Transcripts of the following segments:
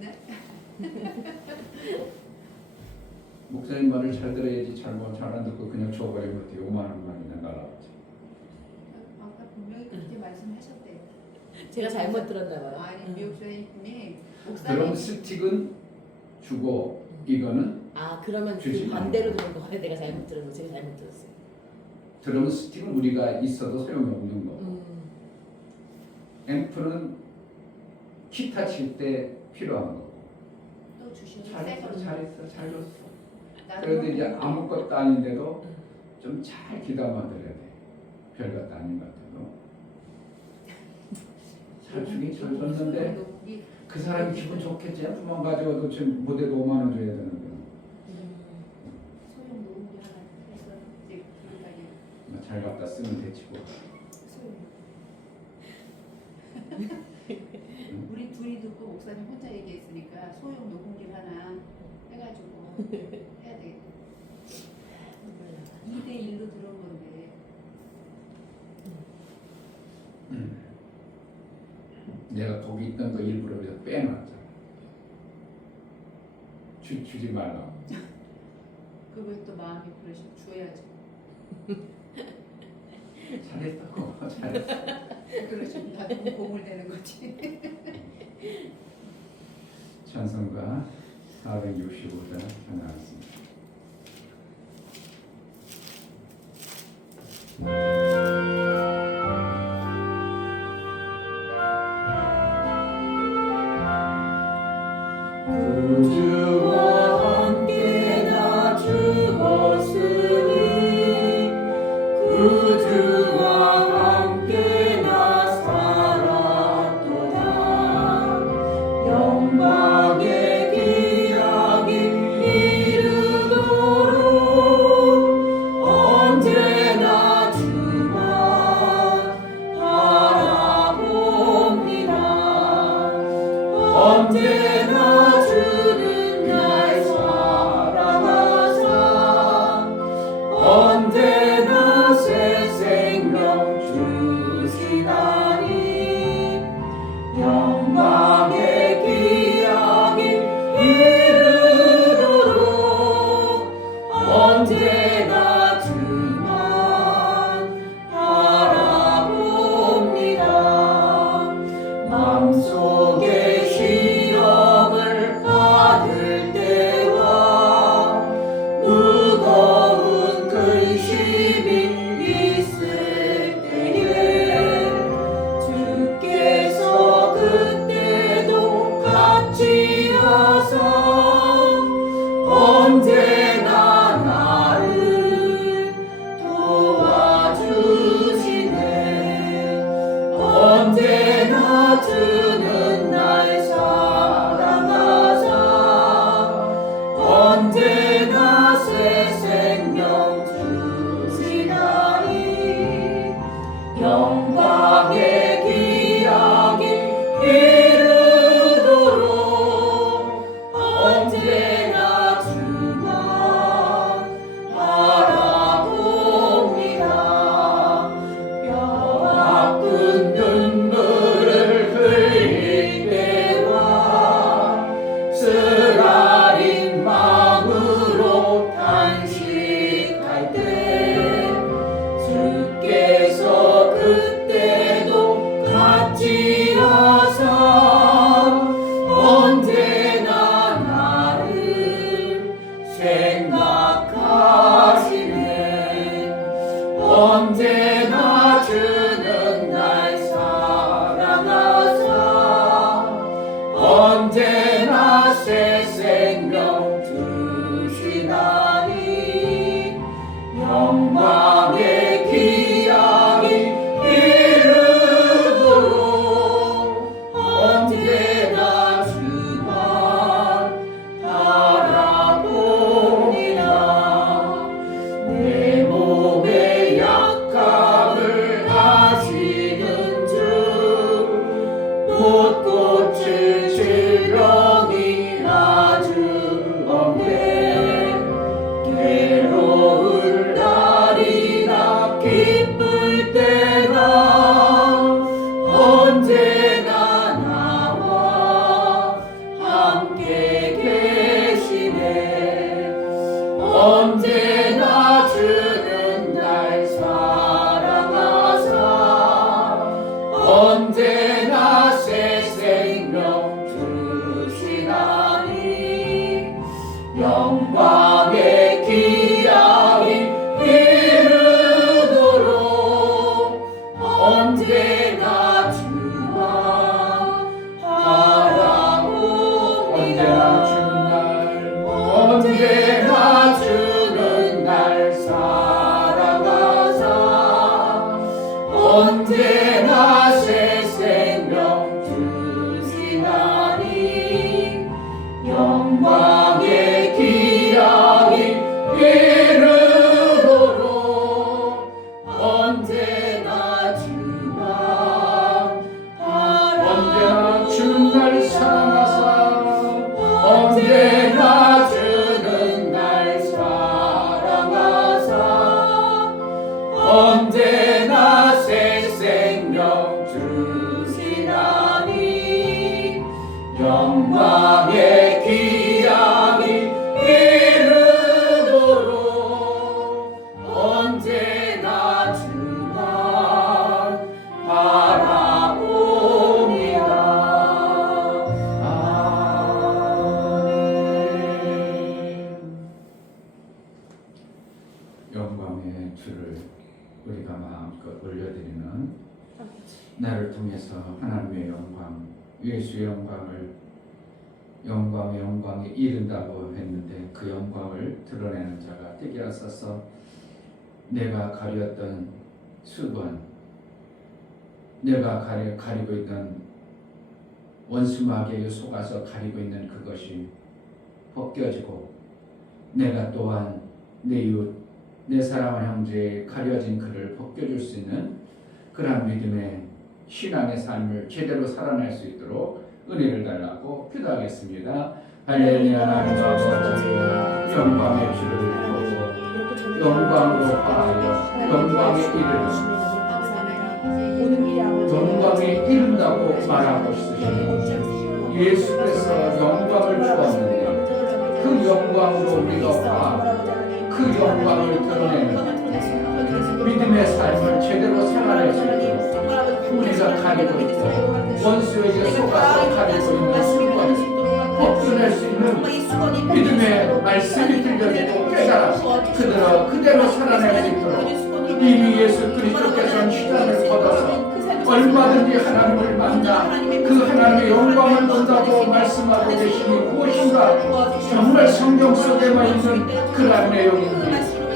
네? 목사님 말을 잘 들어야지 잘안 듣고 그냥 줘버리면 어떻게 5만 원만 그냥 날아가지. 아까 분명히 그렇게 말씀하셨대요. 제가 잘못 들었나 봐요. 아니 미국사님이 그럼 목사님 스틱은 주고 이거는 아 그러면 주지 그 반대로 들은 거예요. 내가 잘못 들은 거 제가 잘못 들었어요. 드럼 스틱은 우리가 있어도 소용이 없는 거고 앰프는 기타 칠 때 필요한 거고. 또 주셔서 잘했어 잘했어 잘 줬어. 나도 그런데 이제 모르겠네. 아무것도 아닌데도 좀 잘 귀담아 들어야 돼. 별것도 아닌 것 같아도 잘 주긴 잘 줬는데 녹음기 그 사람이 기분 좋겠지. 앰프만 가져와도 지금 무대도 5만 원 줘야 되는데 소형 녹음기 하나 해서 이제 여기까지 잘 갖다 쓰면 되지 뭐. 소형 우리 둘이 듣고 목사님 혼자 얘기했으니까 소형 녹음기 하나 해가지고 해야 되겠다. 2대1로 들은 건데 내가 거기 있던 거 일부러 그래서 빼놨잖아. 주지 말라고. 그거에 또 마음이 그러시 줘야지. 잘했어 그거 잘했어. 그러시면 나도 공을 내는 거지. 찬송가 465장 나왔습니다. 구주와 함께 나 죽었으니 구주와 함께 나 살았도다. 영광의 기약이 이르도록 언제나 주만 바라봅니다. 언제나 주는 날 사랑하사 언제나 새 생명 주시다니 영광의 기약이 이르도록 언제나 주만 바라봅니다. 마음속에 시험을 받을 때와 무거운 근심이 있을 때에 주께서 그때도 같이 하사 언제나 나를 도와주시네. 언제나 주는 날 사랑하사 언제나 새 생명 주시나니 영광의 기약이 이르도록 언제나 주만 바라봅니다. 뼈 아픈 눈물을 흘릴 때와 쓰라린 마음으로 탄식할 때 주께서 그때도 같이 하사 언제나 나를 생각하시네. 언제나 주는 날 사랑하사 언제나 새 생명 주시나니 영광의 기약이 이르도록 언제나 주만 바라봅니다. 내 몸의 약함을 아시는 주 못 고칠 질병이 아주 언제나 주는 날 사랑하사 언제나 새 생명 주시나니 영광의 기약이 이르도록 언제나 주만 바라옵니다. 언제나 주는 날 사랑하사 언제나 새 생명 주시나니 영광의 기약이 이르도록 언제나 주만 언제나 주는 날 사랑하사 언제나 주는 날 사랑하사 언제나 새 생명 주시나니 영광의 기약이 이르도록 언제나 주만 바라옵니다. 영광의 주를 우리가 마음껏 올려드리는 나를 통해서 하나님의 영광, 예수의 영광의 영광에 이른다고 했는데 그 영광을 드러내는 자가 되게 하소서. 내가 가렸던 수건, 내가 가리고 있는 원수마귀에 속아서 가리고 있는 그것이 벗겨지고 내가 또한 내 이웃, 내 사랑하는 형제의 가려진 그를 벗겨줄 수 있는 그러한 믿음의 신앙의 삶을 제대로 살아낼 수 있도록 은혜를 달라고 기도하겠습니다. 할렐루야. 하나님 아버지 영광의 주를 보고 영광으로 화하여 영광의 일을 영광에 이른다고 말하고 있으시니 예수께서 영광을 주었는데 그 영광으로 우리가 화하고 그 영광을 드러내는 믿음의 삶을 제대로 살아낼 수 있도록 우리가 가리고 있고 원수에게 속아서 가리고 있는 수건을 벗겨낼 수 있는 믿음의 말씀이 들려지고 깨달아 그대로 살아낼 수 있도록 이미 예수 그리스도께서는 시간을 걷어서 얼마든지 하나님을 만나 그 하나님의 영광을 본다고 말씀하고 계시니 무엇인가 정말 성경 속에만 있는 그러한 내용인지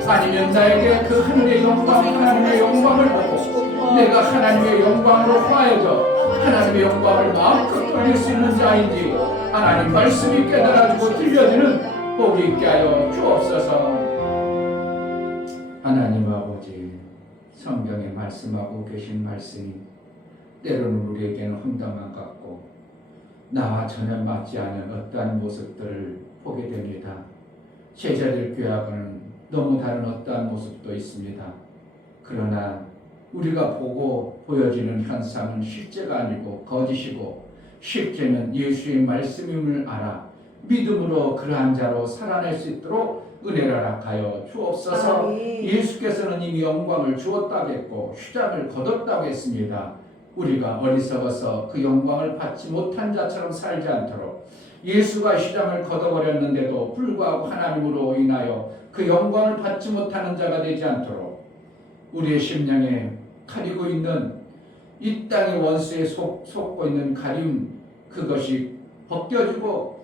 아니면 나에게 그 하늘의 영광 하나님의 영광을 보고 내가 하나님의 영광으로 화해져 하나님의 영광을 마음껏 돌릴 수 있는 자인지 하나님 말씀이 깨달아지고 들려지는 복이 있게 하여 주옵소서. 하나님 아버지 성경에 말씀하고 계신 말씀이 때로는 우리에게는 황당한 것 같고 나와 전혀 맞지 않은 어떠한 모습들을 보게 됩니다. 제자들 교회하고는 너무 다른 어떠한 모습도 있습니다. 그러나 우리가 보고 보여지는 현상은 실제가 아니고 거짓이고 실제는 예수의 말씀임을 알아 믿음으로 그러한 자로 살아낼 수 있도록 은혜를 허락하여 주옵소서. 예수께서는 이미 영광을 주었다고 했고 휘장을 거뒀다고 했습니다. 우리가 어리석어서 그 영광을 받지 못한 자처럼 살지 않도록 예수가 휘장을 걷어버렸는데도 불구하고 하나님으로 인하여 그 영광을 받지 못하는 자가 되지 않도록 우리의 심령에 가리고 있는 이 땅의 원수에 속고 있는 가림 그것이 벗겨지고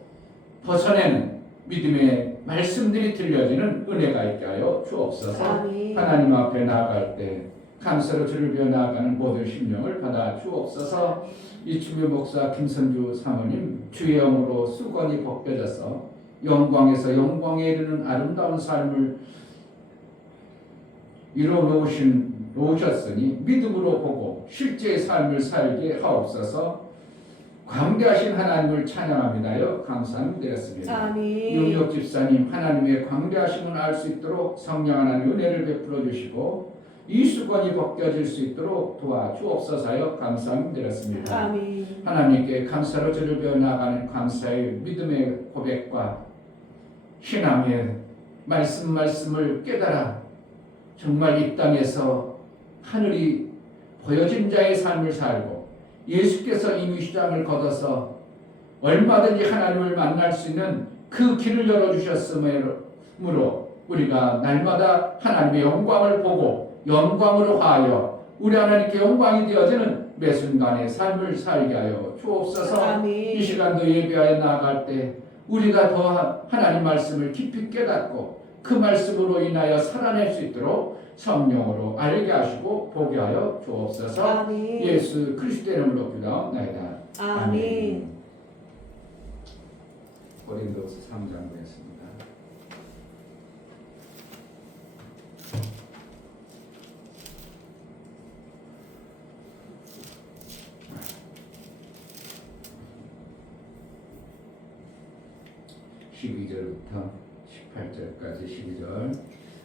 벗어내는 믿음의 말씀들이 들려지는 은혜가 있게 하여 주옵소서. 하나님 앞에 나아갈 때 감사로 주를 비워 나아가는 모든 심령을 받아 주옵소서. 이충규 목사 김선주 사모님 주의 영으로 수건이 벗겨져서 영광에서 영광에 이르는 아름다운 삶을 이루어 놓으셨으니 믿음으로 보고 실제의 삶을 살게 하옵소서. 광대하신 하나님을 찬양합니다요. 감사드렸습니다. 윤혁 집사님 하나님의 광대하심을 알 수 있도록 성령 하나님 은혜를 베풀어 주시고 이 수건이 벗겨질 수 있도록 도와주옵소서요. 감사드렸습니다. 하나님께 감사로 저를 배워 나가는 감사의 믿음의 고백과 신앙의 말씀을 깨달아 정말 이 땅에서 하늘이 보여진 자의 삶을 살고 예수께서 이미 시장을 걷어서 얼마든지 하나님을 만날 수 있는 그 길을 열어주셨으므로 우리가 날마다 하나님의 영광을 보고 영광으로 하여 우리 하나님께 영광이 되어지는 매 순간의 삶을 살게 하여 주옵소서. 아멘. 이 시간도 예배하여 나아갈 때 우리가 더 하나님 말씀을 깊이 깨닫고 그 말씀으로 인하여 살아낼 수 있도록 성령으로 알게 하시고 보게 하여 주옵소서. 아멘. 예수 그리스도의 이름으로 기도하옵나이다. 아멘. 고린도서 3장 보겠습니다. (12절부터) 18절까지 12절.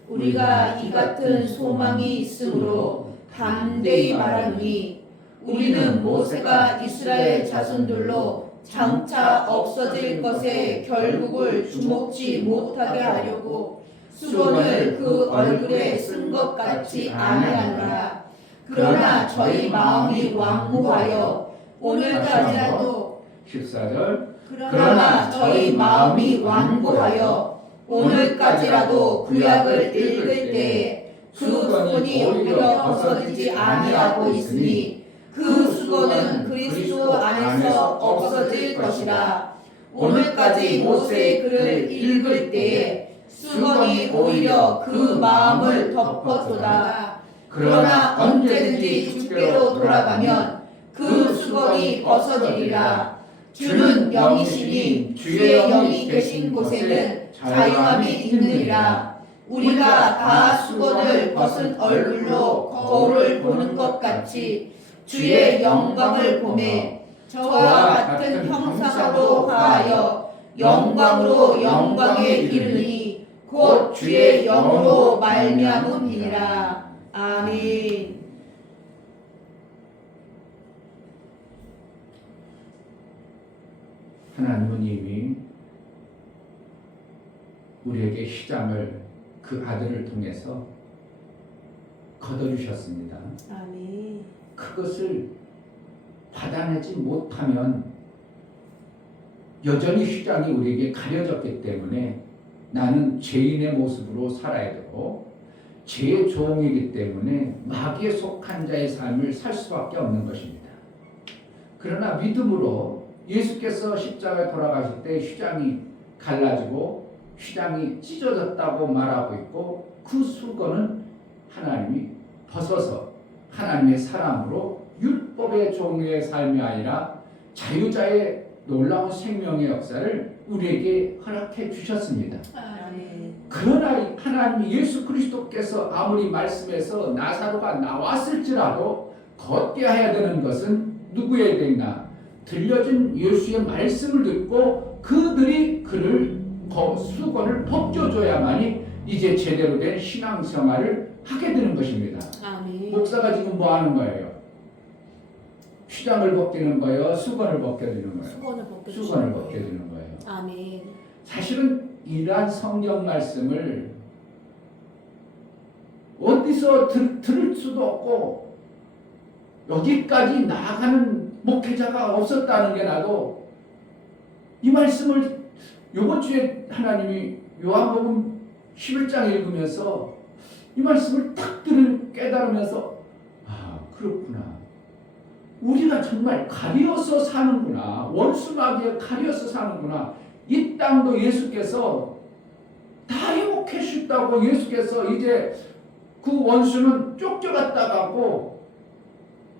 우리가 이 같은 소망이 있으므로 담대히 말하노니 우리는 모세가 이스라엘 자손들로 장차 없어질 것에 결국을 주목지 못하게 하려고 수건을 그 얼굴에 쓴 것 같이 아니하노라. 그러나 저희 마음이 완고하여 오늘까지라도 14절. 그러나 저희 마음이 완고하여 오늘까지라도 구약을 읽을 때에 그 수건이 오히려 벗어지지 아니하고 있으니 그 수건은 그리스도 안에서 없어질 것이라. 오늘까지 모세의 글을 읽을 때에 수건이 오히려 그 마음을 덮었도다. 그러나 언제든지 주께로 돌아가면 그 수건이 벗어지리라. 주는 영이시니 주의 영이 계신 곳에는 자유함이 있느니라. 우리가 다 수건을 벗은 얼굴로 거울을 보는 것 같이 주의 영광을 보매 저와 같은 형상으로 하여 영광으로 영광에 이르니 곧 주의 영으로 말미암음이니라. 아멘. 하나님은 이미 우리에게 시장을 그 아들을 통해서 거둬주셨습니다. 아멘. 그것을 받아내지 못하면 여전히 시장이 우리에게 가려졌기 때문에 나는 죄인의 모습으로 살아야 되고 죄의 종이기 때문에 마귀에 속한 자의 삶을 살 수밖에 없는 것입니다. 그러나 믿음으로 예수께서 십자가에 돌아가실 때 휘장이 갈라지고 휘장이 찢어졌다고 말하고 있고 그 수건은 하나님이 벗어서 하나님의 사랑으로 율법의 종의 삶이 아니라 자유자의 놀라운 생명의 역사를 우리에게 허락해 주셨습니다. 아멘. 그러나 하나님 예수 그리스도께서 아무리 말씀에서 나사로가 나왔을지라도 걷게 해야 되는 것은 누구에게 있나? 들려진 예수의 말씀을 듣고 그들이 그를 수건을 벗겨줘야만이 이제 제대로 된 신앙생활을 하게 되는 것입니다. 아멘. 목사가 지금 뭐 하는 거예요? 휘장을 벗기는 거예요? 수건을 벗겨주는 거예요? 수건을 벗겨주는 거예요. 아멘. 사실은 이러한 성경 말씀을 어디서 들을 수도 없고 여기까지 나아가는 목회자가 없었다는 게 나도 이 말씀을 이번 주에 하나님이 요한복음 11장 읽으면서 이 말씀을 딱 깨달으면서 아 그렇구나. 우리가 정말 가려서 사는구나. 원수마귀에 가려서 사는구나. 이 땅도 예수께서 다 회복해 주셨다고 예수께서 이제 그 원수는 쫓겨갔다가고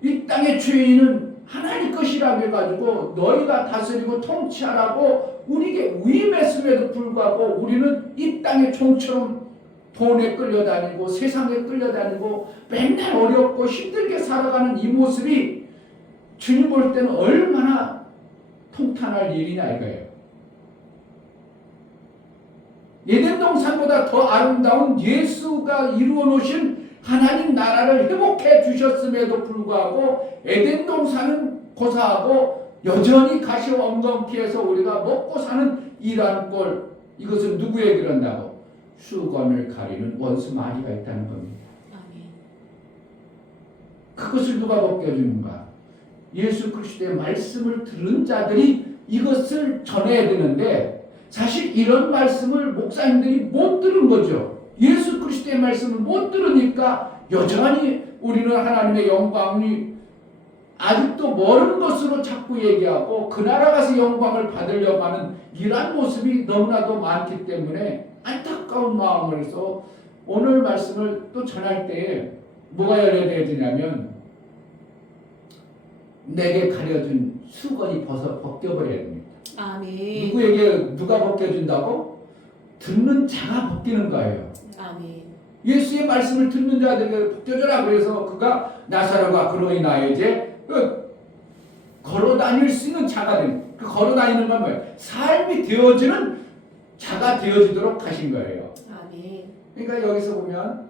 이 땅의 죄인은 하나님 것이라고 해가지고 너희가 다스리고 통치하라고 우리에게 위임했음에도 불구하고 우리는 이 땅의 종처럼 돈에 끌려다니고 세상에 끌려다니고 맨날 어렵고 힘들게 살아가는 이 모습이 주님 볼 때는 얼마나 통탄할 일이냐 이거예요. 에덴 동산보다 더 아름다운 예수가 이루어 놓으신 하나님 나라를 회복해 주셨음에도 불구하고 에덴 동산은 고사하고 여전히 가시와 엉겅퀴에서 우리가 먹고 사는 이러한 꼴, 이것은 누구에게 그런다고? 수건을 가리는 원수 마귀가 있다는 겁니다. 아멘. 그것을 누가 벗겨주는가? 예수 그리스도의 말씀을 들은 자들이 이것을 전해야 되는데 사실 이런 말씀을 목사님들이 못 들은 거죠. 예수 그리스도의 말씀을 못 들으니까 여전히 우리는 하나님의 영광이 아직도 멀은 것으로 자꾸 얘기하고 그 나라 가서 영광을 받으려고 하는 이러한 모습이 너무나도 많기 때문에 안타까운 마음을 해서 오늘 말씀을 또 전할 때에 뭐가 열려야 되냐면 내게 가려준 수건이 벗겨버려야 됩니다. 아멘. 누구에게 누가 벗겨준다고? 듣는 자가 벗기는 거예요. 아멘. 예수의 말씀을 듣는 자들에게 벗겨줘라. 그래서 그가 나사로가 그로 인하여 이제 걸어 다닐 수 있는 자가 된. 그 걸어 다니는 건 뭐예요? 삶이 되어지는 자가 되어지도록 하신 거예요. 아멘. 그러니까 여기서 보면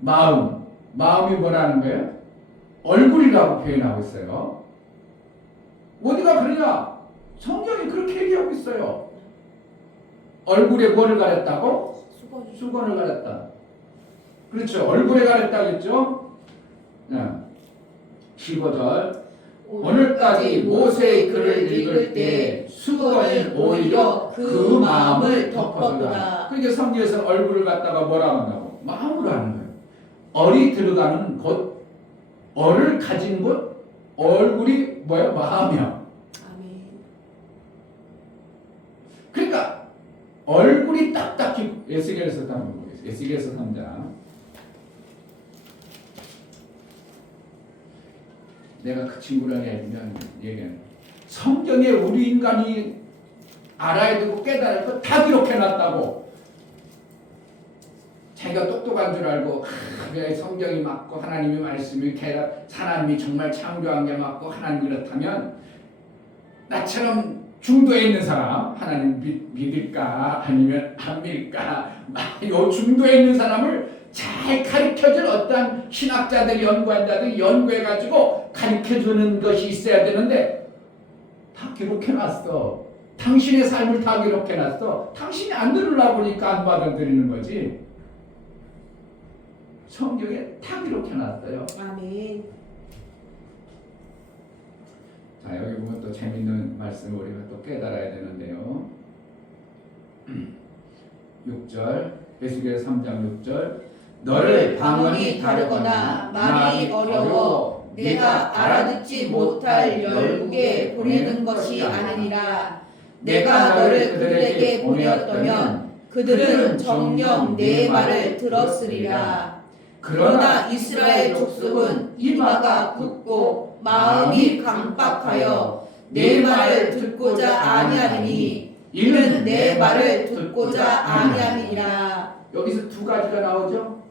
마음이 뭐라는 거예요? 얼굴이라고 표현하고 있어요. 어디가 그러냐? 성경이 그렇게 얘기하고 있어요. 얼굴에 뭐를 가렸다고? 수건을 가렸다. 그렇죠. 얼굴에 가렸다겠죠? 15절 오늘까지 모세의 글을 읽을 때 수건을 오히려 그 마음을 덮어두라. 그러니까 성경에서는 얼굴을 갖다가 뭐라고 한다고? 마음으로 하는 거예요. 얼이 들어가는 곳, 얼을 가진 곳, 얼굴이 뭐야? 마음이야. 아멘. 그러니까 얼굴이 딱딱히 에스겔에서 한번 보겠습니다. 에스겔에서 3장. 내가 그 친구랑 얘기하는 성경에 우리 인간이 알아야 되고 깨달을 거 다 기록해놨다고. 자기가 똑똑한 줄 알고 성경이 맞고 하나님의 말씀이 하나님이 정말 창조한 게 맞고 하나님 그렇다면 나처럼 중도에 있는 사람 하나님 믿을까 아니면 안 믿을까 요 중도에 있는 사람을 잘 가르쳐줄 어떤 신학자들이 연구한 자들이 연구해가지고 가르쳐주는 것이 있어야 되는데 다 기록해놨어. 당신의 삶을 다 기록해놨어. 당신이 안 들으려고 보니까 안 받아들이는 거지. 성경에 다 기록해놨어요. 아멘. 자, 여기 보면 또 재밌는 말씀을 우리가 또 깨달아야 되는데요. 6절 에스겔 3장 6절 너를 방언이 다르거나 말이 어려워 내가 알아듣지 못할 열국에 보내는 것이 아니니라. 내가 너를 그들에게 보내었다면 그들은 정녕 내 말을 들었으리라. 그러나 이스라엘 족속은 이마가 굳고 마음이 강박하여 내 말을 듣고자 아니하리니 이는 내 말을 듣고자 아니함이니라. 여기서 두 가지가 나오죠.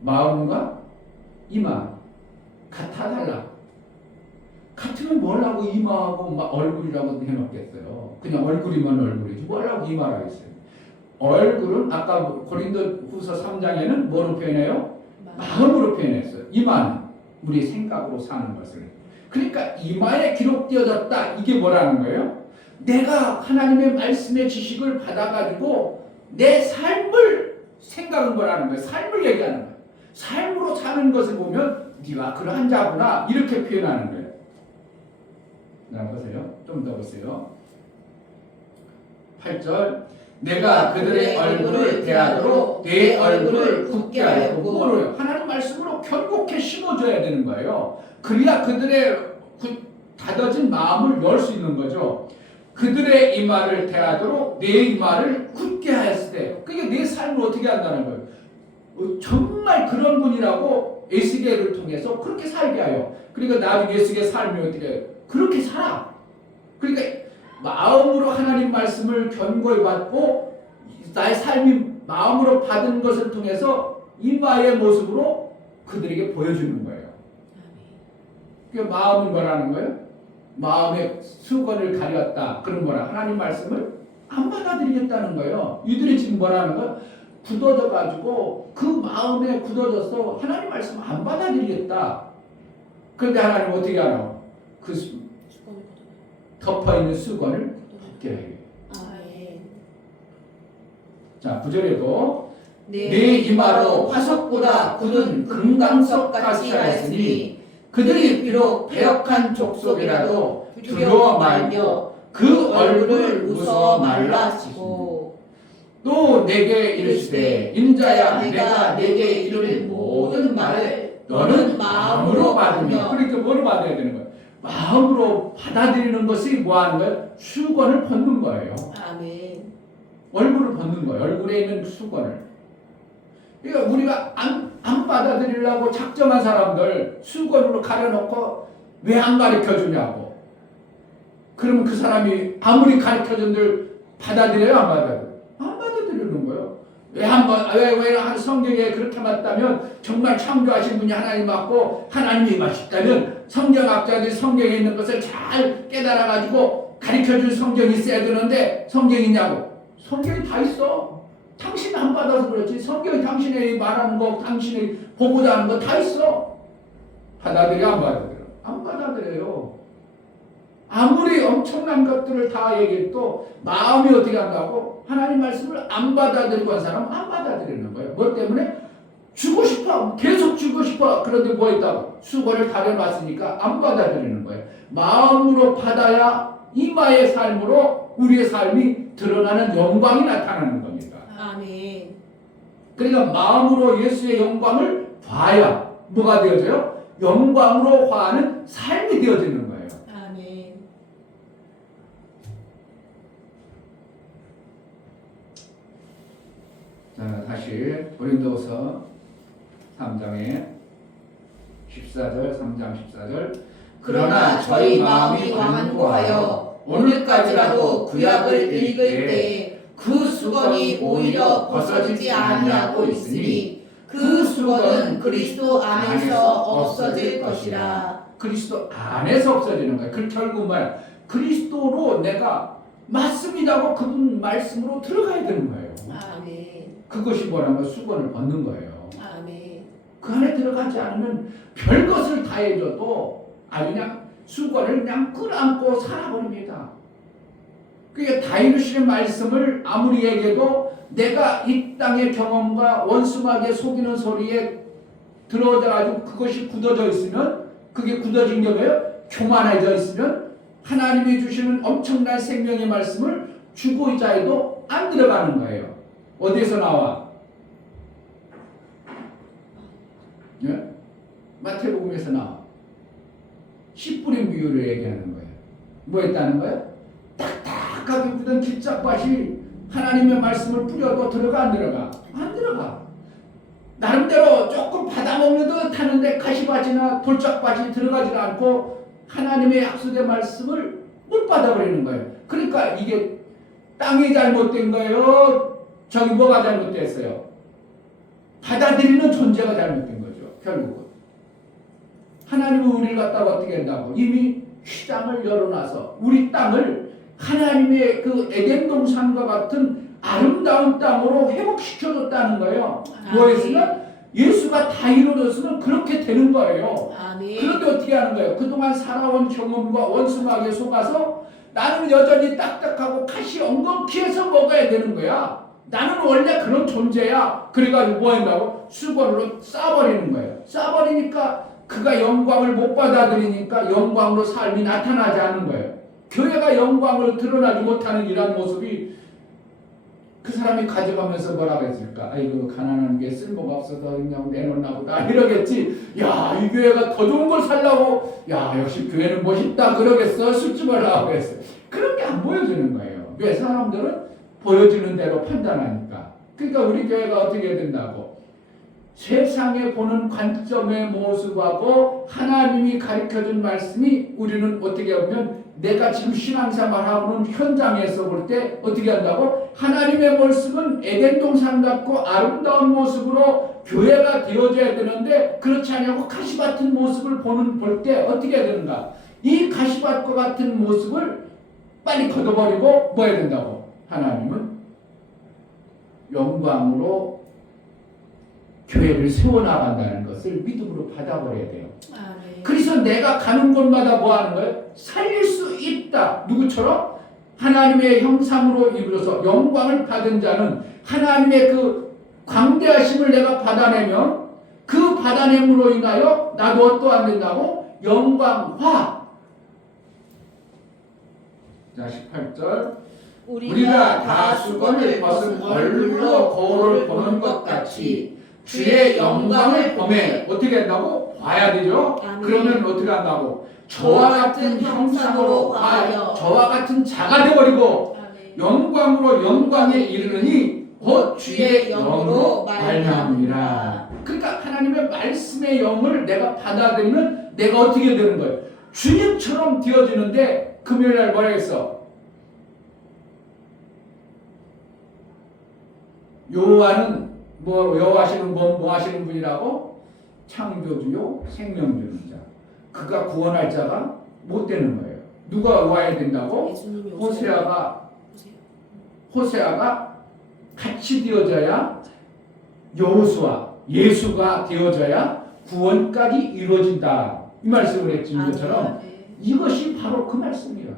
마음과 이마 같아 달라. 같으면 뭘 하고 이마하고 얼굴이라고 해놓겠어요. 그냥 얼굴이면 얼굴이지 뭘 하고 이마라고 했어요. 얼굴은 아까 고린도후서 3장에는 뭐로 표현해요? 마음으로 표현했어요. 이마는 우리 생각으로 사는 것을. 그러니까 이마에 기록되어졌다. 이게 뭐라는 거예요? 내가 하나님의 말씀의 지식을 받아가지고 내 삶을 생각은 뭐라는 거예요? 삶을 얘기하는 거예요. 삶으로 사는 것을 보면 네가 그러한 자구나 이렇게 표현하는 거예요. 자, 보세요. 좀 더 보세요. 8절 내가 그들의 얼굴을 대하도록 내 얼굴을 굳게 하였고 뭐로요? 하나님 말씀으로 견고하게 심어줘야 되는 거예요. 그래야 그들의 닫아진 마음을 열 수 있는 거죠. 그들의 이마를 대하도록 내 이마를 굳게 하였을 때 그게 내 삶을 어떻게 한다는 거예요. 정말 그런 분이라고 에스겔을 통해서 그렇게 살게 하여. 그러니까 나중에 에스겔 삶이 어떻게 해요? 그렇게 살아. 그러니까 마음으로 하나님 말씀을 견고히 받고 나의 삶이 마음으로 받은 것을 통해서 이마의 모습으로 그들에게 보여주는 거예요. 그러니까 마음은 뭐라는 거예요? 마음의 수건을 가렸다. 그런 거라 하나님 말씀을 안 받아들이겠다는 거예요. 이들이 지금 뭐라는 거예요? 굳어져 가지고 그 마음에 굳어져서 하나님 말씀 안 받아들이겠다. 그런데 하나님 어떻게 하나? 그 수건을 덮어 있는 수건을 벗겨야 해요. 아멘. 자, 9절에도 내 내 이마로 화석보다 굳은 금강석 같이 하였으니 그들이 비록 배역한 족속이라도 두려워 말고 그 얼굴을 웃어 말라시고 또 내게 이르시되 인자야 내가 내게 이르는 모든 말을 너는 마음으로 받으며 그러니까 뭐로 받아야 되는 거예요? 마음으로 받아들이는 것이 뭐 하는 거예요? 수건을 벗는 거예요. 아멘. 얼굴을 벗는 거예요. 얼굴에 있는 수건을. 그러니까 우리가 안 받아들이려고 작정한 사람들 수건으로 가려놓고 왜 안 가르쳐 주냐고. 그러면 그 사람이 아무리 가르쳐 준들 받아들여요? 안 받아들여요? 안 받아들이는 거예요. 왜 성경에 그렇게 맞다면 정말 창조하신 분이 하나님 맞고 하나님이 맞다면 성경학자들이 성경에 있는 것을 잘 깨달아가지고 가르쳐 줄 성경이 있어야 되는데 성경이냐고. 성경이 다 있어. 당신 안 받아서 그렇지. 성경이 당신이 말하는 거, 당신이 보고자 하는 거 다 있어. 받아들여, 안 받아들여? 안 받아들여요. 아무리 엄청난 것들을 다 얘기해도 마음이 어떻게 한다고? 하나님 말씀을 안 받아들이고 한 사람은 안 받아들이는 거예요. 뭐 때문에? 주고 싶어. 계속 주고 싶어. 그런데 뭐 있다고? 수건을 다려놨으니까 안 받아들이는 거예요. 마음으로 받아야 이마의 삶으로 우리의 삶이 드러나는 영광이 나타나는 겁니다. 아멘. 그러니까 마음으로 예수의 영광을 봐야 뭐가 되어져요? 영광으로 화하는 삶이 되어지는 거예요. 아멘. 자, 다시 고린도서 3장에 14절, 3장 14절. 그러나 저희 마음이 완고하여 오늘까지라도 구약을 읽을 때 그 수건이 오히려 벗어지지 아니하고 있으니 그 수건은 그리스도 안에서 없어질 것이라. 그리스도 안에서 없어지는 거예요. 그 결국 뭐야? 그리스도로 내가 맞습니다고 그분 말씀으로 들어가야 되는 거예요. 아멘. 그것이 뭐냐면 수건을 벗는 거예요. 아멘. 그 안에 들어가지 않으면 별것을 다 해줘도 아주 그냥 수건을 그냥 끌어안고 살아버립니다. 그러니까 다윗의 말씀을 아무리 얘기해도 내가 이 땅의 경험과 원수마귀에 속이는 소리에 들어가지고 그것이 굳어져 있으면 그게 굳어진 게 뭐예요? 교만해져 있으면 하나님이 주시는 엄청난 생명의 말씀을 주고 있자 해도 안 들어가는 거예요. 어디에서 나와? 예? 마태복음에서 나와. 씨 뿌린 비유를 얘기하는 거예요. 뭐 했다는 거예요? 딱딱하게 굳은 길짝밭이 하나님의 말씀을 뿌려도 들어가 안 들어가? 안 들어가. 나름대로 조금 받아먹는 듯 하는데 가시밭이나 돌짝밭이 들어가지 않고 하나님의 약속의 말씀을 못 받아버리는 거예요. 그러니까 이게 땅이 잘못된 거예요? 저기 뭐가 잘못됐어요? 받아들이는 존재가 잘못된 거죠. 결국은. 하나님은 우리를 갖다가 어떻게 한다고? 이미 휘장을 열어놔서 우리 땅을 하나님의 그 에덴 동산과 같은 아름다운 땅으로 회복시켜줬다는 거예요. 뭐였으면 예수가 다 이루어졌으면 그렇게 되는 거예요. 아멘. 그런데 어떻게 하는 거예요? 그동안 살아온 경험과 원수마귀에 속아서 나는 여전히 딱딱하고 가시 엉겅퀴 해서 먹어야 되는 거야. 나는 원래 그런 존재야. 그래가지고 뭐 한다고? 수건으로 싸버리는 거예요. 싸버리니까 그가 영광을 못 받아들이니까 영광으로 삶이 나타나지 않는 거예요. 교회가 영광을 드러나지 못하는 이런 모습이 그 사람이 가져가면서 뭐라고 했을까? 아이고 가난한 게 쓸모가 없어서 그냥 내놓나 보다 이러겠지. 야, 이 교회가 더 좋은 걸 살라고 야 역시 교회는 멋있다 그러겠어. 술집을 하고 했어. 그런 게 안 보여지는 거예요. 왜? 사람들은 보여지는 대로 판단하니까. 그러니까 우리 교회가 어떻게 해야 된다고? 세상에 보는 관점의 모습하고 하나님이 가르쳐준 말씀이 우리는 어떻게 보면 내가 지금 신앙생활하고는 현장에서 볼 때 어떻게 한다고? 하나님의 말씀은 에덴 동산 같고 아름다운 모습으로 교회가 되어져야 되는데 그렇지 않냐고 가시밭 같은 모습을 볼 때 어떻게 해야 되는가? 이 가시밭과 같은 모습을 빨리 걷어버리고 뭐 해야 된다고? 하나님은 영광으로 교회를 세워나간다는 것을 믿음으로 받아버려야 돼요. 아멘. 그래서 내가 가는 곳마다 뭐 하는 거예요? 살릴 수 있다. 누구처럼? 하나님의 형상으로 이루어서 영광을 받은 자는 하나님의 그 광대하심을 내가 받아내면 그 받아냄으로 인하여 나도 어떠한 된다고? 영광화. 자 18절 우리가 다 수건을 벗은 얼굴로 거울을 보는 것 같이 주의 영광을 보매 어떻게 한다고? 봐야 되죠? 아멘. 그러면 어떻게 한다고? 저와 같은 형상으로 봐야 저와 같은 자가 되어버리고 아멘. 영광으로 영광에 이르느니 곧 주의 영으로 말미암으리라. 말미암으리라. 그러니까 하나님의 말씀의 영을 내가 받아들이면 내가 어떻게 되는 거예요? 주님처럼 되어지는데 금요일날 뭐라 했어? 여호와는 여호와시는 뭐 하시는 분이라고? 창조주요 생명주는 자. 그가 구원할 자가 못 되는 거예요. 누가 와야 된다고? 예수님이 오세요. 호세아가 같이 되어져야 여호수아 예수가 되어져야 구원까지 이루어진다. 이 말씀을 했지만 것처럼 이것이 바로 그 말씀이에요.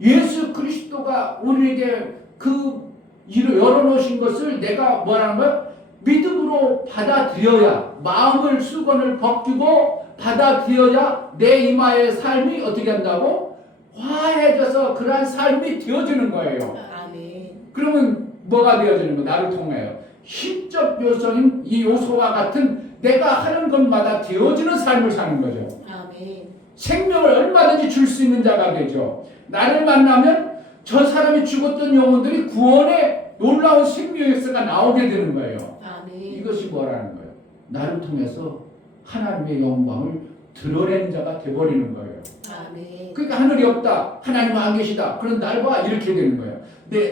예수 그리스도가 우리에게 그 열어놓으신 것을 내가 뭐라는 거야? 믿음으로 받아들여야 마음을 수건을 벗기고 받아들여야 내 이마의 삶이 어떻게 한다고? 화해져서 그러한 삶이 되어지는 거예요. 아멘. 그러면 뭐가 되어지는 거? 나를 통하여 심적 요소인 이 요소와 같은 내가 하는 것마다 되어지는 삶을 사는 거죠. 아멘. 생명을 얼마든지 줄 수 있는 자가 되죠. 나를 만나면 저 사람이 죽었던 영혼들이 구원의 놀라운 생명의 역사가 나오게 되는 거예요. 아멘. 이것이 뭐라는 거예요? 나를 통해서 하나님의 영광을 드러내는 자가 되어버리는 거예요. 아멘. 그러니까 하늘이 없다. 하나님은 안 계시다. 그럼 날 봐. 이렇게 되는 거예요.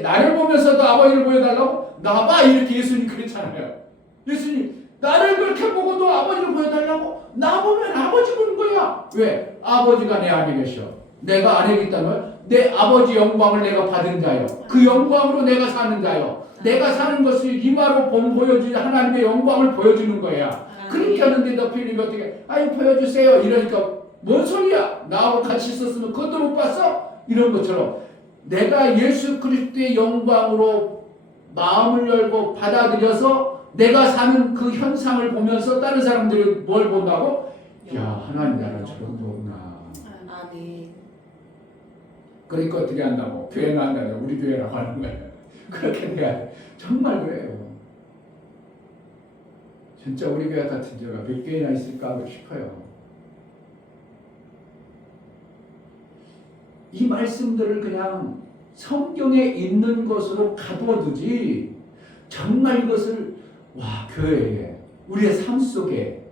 나를 보면서도 아버지를 보여달라고? 나 봐. 이렇게 예수님 그랬잖아요. 예수님 나를 그렇게 보고도 아버지를 보여달라고? 나 보면 아버지 보는 거야. 왜? 아버지가 내 안에 계셔. 내가 안에 있다면 내 아버지 영광을 내가 받은 자요. 그 영광으로 내가 사는 자요. 내가 사는 것을 이마로 보여주는 하나님의 영광을 보여주는 거야. 그렇게 하는데 너 필립이 어떻게 아유 보여주세요. 이러니까 뭔 소리야? 나하고 같이 있었으면 그것도 못 봤어? 이런 것처럼 내가 예수 그리스도의 영광으로 마음을 열고 받아들여서 내가 사는 그 현상을 보면서 다른 사람들이 뭘 본다고? 야 하나님 나라 저런 거구나. 아멘. 그러니까 어떻게 한다고? 교회는 한다고 우리 교회라고 하는 거예요. 그렇게 돼야 돼. 정말 그래요. 진짜 우리 교회 같은 데가 몇 개나 있을까 하고 싶어요. 이 말씀들을 그냥 성경에 있는 것으로 가둬두지 정말 이것을 교회에 우리의 삶 속에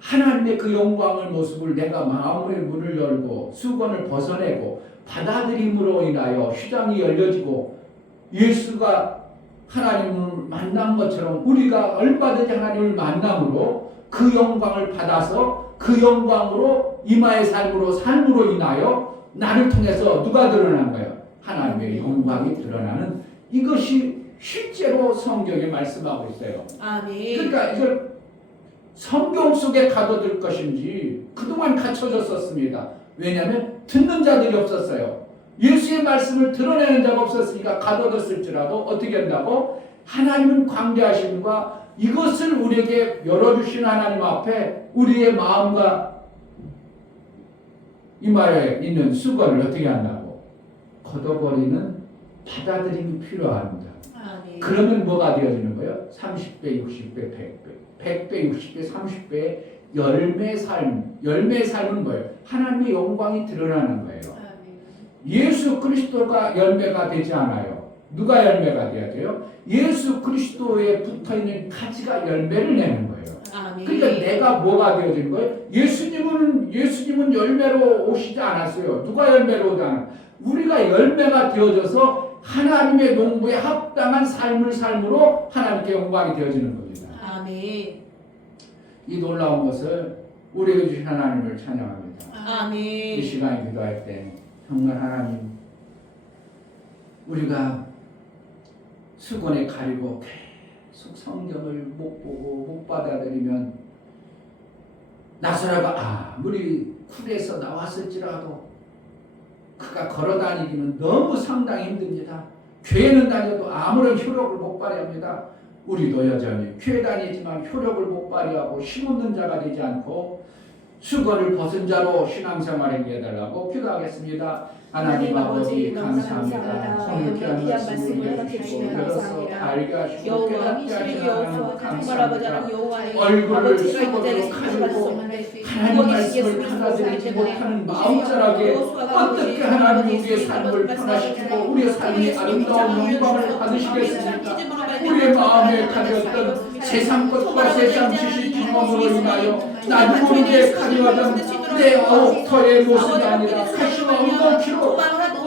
하나님의 그 영광의 모습을 내가 마음의 문을 열고 수건을 벗어내고 받아들임으로 인하여 휘장이 열려지고 예수가 하나님을 만난 것처럼 우리가 얼마든지 하나님을 만남으로 그 영광을 받아서 그 영광으로 이마의 삶으로 인하여 나를 통해서 누가 드러난 거예요? 하나님의 영광이 드러나는 이것이 실제로 성경에 말씀하고 있어요. 아멘. 그러니까 이걸 성경 속에 가둬둘 것인지 그동안 갇혀졌었습니다. 왜냐하면 듣는 자들이 없었어요. 예수의 말씀을 드러내는 자가 없었으니까 가둬뒀을지라도 어떻게 한다고? 하나님은 광대하심과 이것을 우리에게 열어주신 하나님 앞에 우리의 마음과 이마에 있는 수건을 어떻게 한다고? 걷어버리는 받아들임이 필요합니다. 아멘. 그러면 뭐가 되어지는 거예요? 30배, 60배, 100배, 100배, 60배, 30배의 열매의 삶. 열매의 삶은 뭐예요? 하나님의 영광이 드러나는 거예요. 예수 그리스도가 열매가 되지 않아요. 누가 열매가 돼야 돼요? 예수 그리스도에 붙어있는 가지가 열매를 내는 거예요. 아멘. 그러니까 내가 뭐가 되어지는 거예요? 예수님은 열매로 오시지 않았어요. 누가 열매로 오지 않았어요? 우리가 열매가 되어져서 하나님의 농부에 합당한 삶으로 하나님께 영광이 되어지는 겁니다. 아멘. 이 놀라운 것을 우리에게 주신 하나님을 찬양합니다. 이 아멘. 시간에 기도할 때 정말 하나님 우리가 수건에 가리고 성경을 못 보고 못 받아들이면 나사로가 아무리 굴에서 나왔을지라도 그가 걸어다니기는 너무 상당히 힘듭니다. 교회는 다녀도 아무런 효력을 못 발휘합니다. 우리도 여전히 교회 다니지만 효력을 못 발휘하고 힘없는 자가 되지 않고 수건을 벗은 자로 신앙생활을 해달라고 기도하겠습니다. 하나님 아버지 감사합니다. 오늘 귀한 말씀을 해주시고 들어서 알게 하시고 여호와 깨닫게 하시는 하나님 정말 아버지 하나님 감사합니다. 여호와의 얼굴을 아버지가 수건으로 이곳에 가지고 계시고 하나님 말씀을 받아들이지 못하는 마음자라게 어떻게 하나님 우리의 삶을 변화시키고 우리의 삶이 아름다운 영광을 받으시겠습니까? 우리의 마음에 가졌던 세상 것과 세상 지식 경험으로 인하여 나도 모르게 가져가던 내 어터의 모습이 아니라 가시와 엉겅퀴로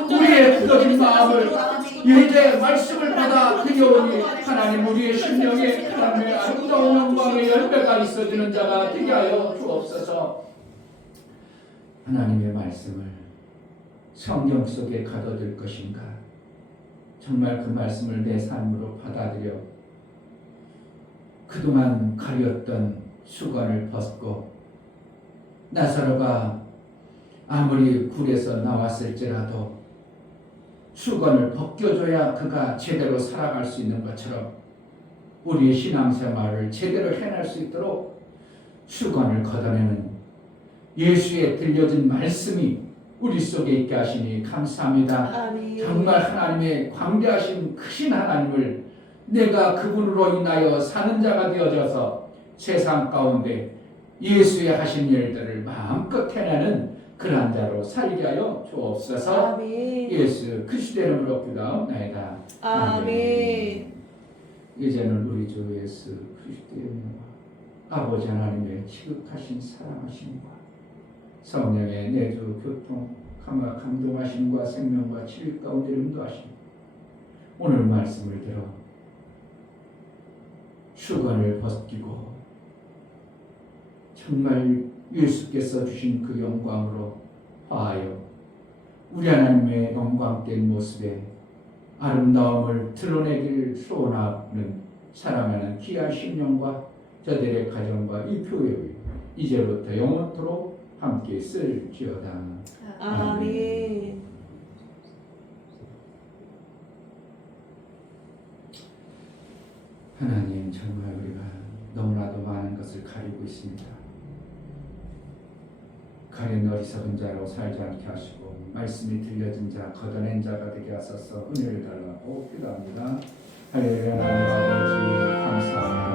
우리의 굳어진 마음을 이제 말씀을 받아 들여오니 하나님 우리의 심령에 하나님의 아름다운 영광의 열매가 있어지는 자가 되게 하여 주옵소서. 하나님의 말씀을 성경 속에 가둬둘 것인가? 정말 그 말씀을 내 삶으로 받아들여 그동안 가렸던 수건을 벗고 나사로가 아무리 굴에서 나왔을지라도 수건을 벗겨줘야 그가 제대로 살아갈 수 있는 것처럼 우리의 신앙생활을 제대로 해낼 수 있도록 수건을 걷어내는 예수의 들려진 말씀이 우리 속에 있게 하시니 감사합니다. 아멘. 정말 하나님의 광대하신 크신 하나님을 내가 그분으로 인하여 사는 자가 되어져서 세상 가운데 예수의 하신 일들을 마음껏 해내는 그러한 자로 살게 하여 주옵소서. 아멘. 예수 그리스도 이름으로 기도하옵나이다. 아멘. 이제는 우리 주 예수 그리스도의 이름으로 아버지 하나님의 지극하신 사랑하심과 성령의 내주 교통 감동하심과 생명과 치유 가운데 인도하심 오늘 말씀을 들어 수건을 벗기고 정말 예수께서 주신 그 영광으로 화하여 우리 하나님의 영광된 모습에 아름다움을 드러내길 소원하는 사랑하는 귀한 심령과 저들의 가정과 이 교회의 이제부터 영원토록 함께 쓸지어다. 아멘. 하나님 정말 우리가 너무나도 많은 것을 가리고 있습니다. 가린 어리석은 자로 살지 않게 하시고 말씀이 들려진 자 걷어낸 자가 되게 하소서. 은혜를 달라고 기도합니다. 할렐루야. 하나님 아버지 감사합니다.